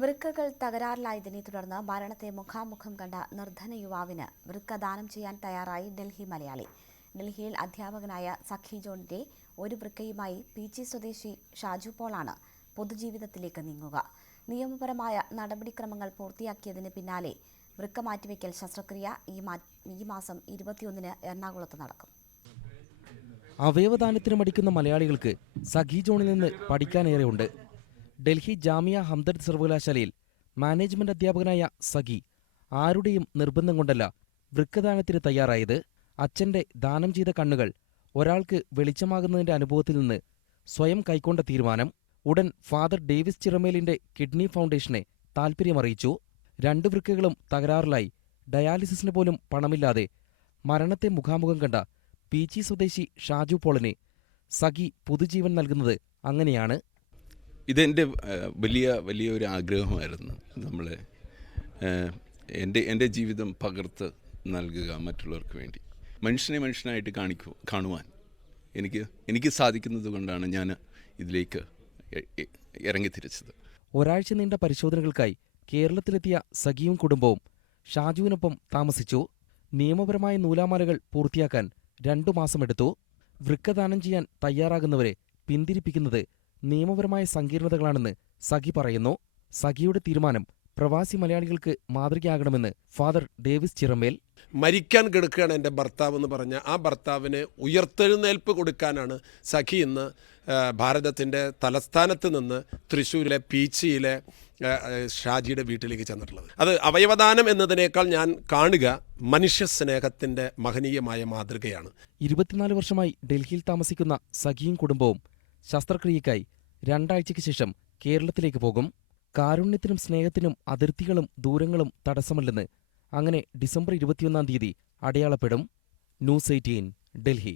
വൃക്കകൾ തകരാറിലായതിനെ തുടർന്ന് മരണത്തെ മുഖാമുഖം കണ്ട നിർധന യുവാവിന് വൃക്ക ദാനം ചെയ്യാൻ തയ്യാറായി ഡൽഹി മലയാളി. ഡൽഹിയിൽ അധ്യാപകനായ സഖി ജോണിന്റെ ഒരു വൃക്കയുമായി പീച്ചി സ്വദേശി ഷാജു പോളാണ് പൊതുജീവിതത്തിലേക്ക് നീങ്ങുക. നിയമപരമായ നടപടിക്രമങ്ങൾ പൂർത്തിയാക്കിയതിന് പിന്നാലെ വൃക്ക മാറ്റിവെക്കൽ ശസ്ത്രക്രിയ ഈ മാസം 21-ന് എറണാകുളത്ത് നടക്കും. അവയവദാനത്തിന് മടിക്കുന്ന മലയാളികൾക്ക് സഖി ജോണിൽ നിന്ന് പഠിക്കാനേറെയുണ്ട്. ഡൽഹി ജാമിയ ഹംദർദ് സർവകലാശാലയിൽ മാനേജ്മെന്റ് അധ്യാപകനായ സഖി ആരുടെയും നിർബന്ധം കൊണ്ടല്ല വൃക്കദാനത്തിന് തയ്യാറായത്. അച്ഛന്റെ ദാനം ചെയ്ത കണ്ണുകൾ ഒരാൾക്ക് വെളിച്ചമാകുന്നതിന്റെ അനുഭവത്തിൽ നിന്ന് സ്വയം കൈക്കൊണ്ട തീരുമാനം. ഉടൻ ഫാദർ ഡേവിസ് ചിറമേലിന്റെ കിഡ്നി ഫൗണ്ടേഷനെ താൽപര്യമറിയിച്ചു. 2 വൃക്കകളും തകരാറിലായി ഡയാലിസിസിന് പോലും പണമില്ലാതെ മരണത്തെ മുഖാമുഖം കണ്ട പീച്ചി സ്വദേശി ഷാജു പോളിന് സഖി പുതുജീവൻ നൽകുന്നത് അങ്ങനെയാണ്. ഇതെൻ്റെ വലിയൊരു ആഗ്രഹമായിരുന്നു. എൻ്റെ ജീവിതം പകർത്ത് നൽകുക മറ്റുള്ളവർക്ക് വേണ്ടി. മനുഷ്യനെ മനുഷ്യനായിട്ട് കാണുവാൻ എനിക്ക് സാധിക്കുന്നത് കൊണ്ടാണ് ഞാൻ ഇതിലേക്ക് ഇറങ്ങിത്തിരിച്ചത്. ഒരാഴ്ച നീണ്ട പരിശോധനകൾക്കായി കേരളത്തിലെത്തിയ സഖിയും കുടുംബവും ഷാജുവിനൊപ്പം താമസിച്ചു. നിയമപരമായ നൂലാമാലകൾ പൂർത്തിയാക്കാൻ 2 മാസമെടുത്തു. വൃക്കദാനം ചെയ്യാൻ തയ്യാറാകുന്നവരെ പിന്തിരിപ്പിക്കുന്നത് നിയമപരമായ സങ്കീർണതകളാണെന്ന് സഖി പറയുന്നു. സഖിയുടെ തീരുമാനം പ്രവാസി മലയാളികൾക്ക് മാതൃകയാകണമെന്ന് ഫാദർ ഡേവിസ് ചിറമേൽ. മരിക്കാൻ കിടക്കുകയാണ് എൻ്റെ ഭർത്താവ് എന്ന് പറഞ്ഞ ആ ഭർത്താവിന് ഉയർത്തെഴുന്നേൽപ്പ് കൊടുക്കാനാണ് സഖി ഇന്ന് ഭാരതത്തിൻ്റെ തലസ്ഥാനത്ത് നിന്ന് തൃശ്ശൂരിലെ പീച്ചിയിലെ ഷാജിയുടെ വീട്ടിലേക്ക് ചെന്നിട്ടുള്ളത്. അത് അവയവദാനം എന്നതിനേക്കാൾ ഞാൻ കാണുക മനുഷ്യ സ്നേഹത്തിൻ്റെ മഹനീയമായ മാതൃകയാണ്. 24 വർഷമായി ഡൽഹിയിൽ താമസിക്കുന്ന സഖിയും കുടുംബവും ശസ്ത്രക്രിയയ്ക്കായി 2 ആഴ്ചയ്ക്ക് ശേഷം കേരളത്തിലേക്ക് പോകും. കാരുണ്യത്തിനും സ്നേഹത്തിനും അതിർത്തികളും ദൂരങ്ങളും തടസ്സമല്ലെന്ന് അങ്ങനെ ഡിസംബർ 21-ാം തീയതി അടയാളപ്പെടും. ന്യൂസ് 18 ഡൽഹി.